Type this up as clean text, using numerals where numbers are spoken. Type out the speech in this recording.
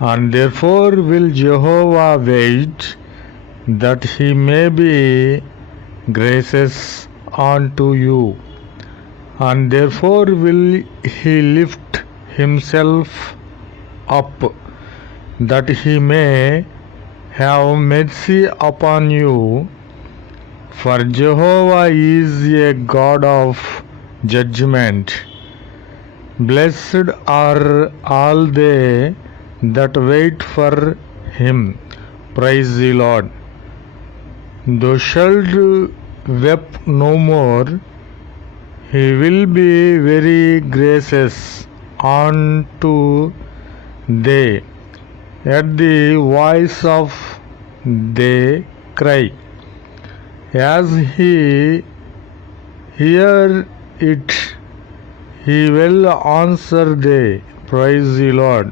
And therefore will Jehovah wait, that he may be gracious unto you. And therefore will he lift himself up, that he may have mercy upon you. For Jehovah is a God of judgment. Blessed are all they that wait for him. Praise the Lord. Thou shalt weep no more. He will be very gracious unto thee. At the voice of thy cry, as he hear it, he will answer thee. Praise the Lord.